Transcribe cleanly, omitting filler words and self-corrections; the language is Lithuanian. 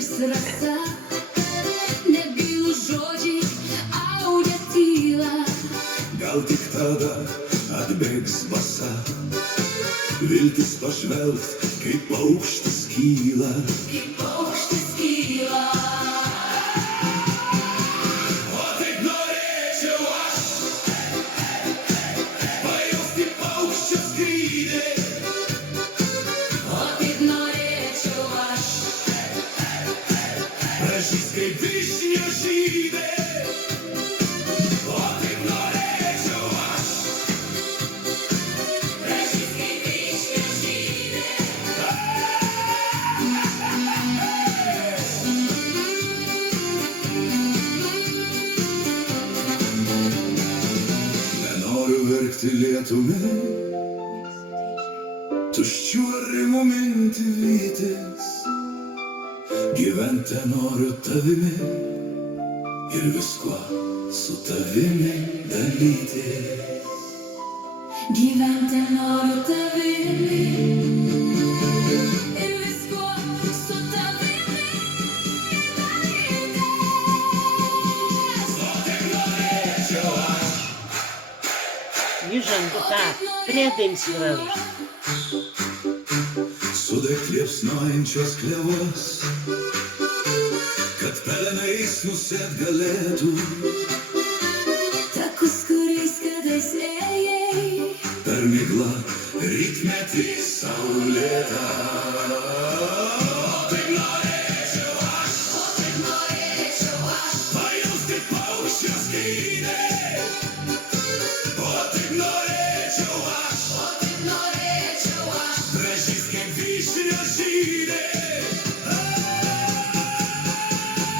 atgirs rasa, nebylu žodžiai, audityla. Gal tik tada atbėgs basa, viltis pažvelgt, kaip paukštis kyla. Kaip paukštis kyla. O taip norėčiau aš pajusti paukščio skrydį. O taip norėčiau aš Pražys kaip višnio žydė. O taip norėčiau aš pražys kaip višnio žydė. Nenoriu verkti lietumi, tuščių arimų minti vytis. Gyventi noriu tavimi ir viskuo su tavimi dalytis. Gyventi noriu tavimi ir viskuo su tavimi dalytis. O taip norėčiau aš Įžanga tą priedainsvėlą. sudegt liepsnojančios klevos, kad pelenais nusėt galėtų Takus, kuriais kadais ėjai, per miglą rytmetį saulėtą.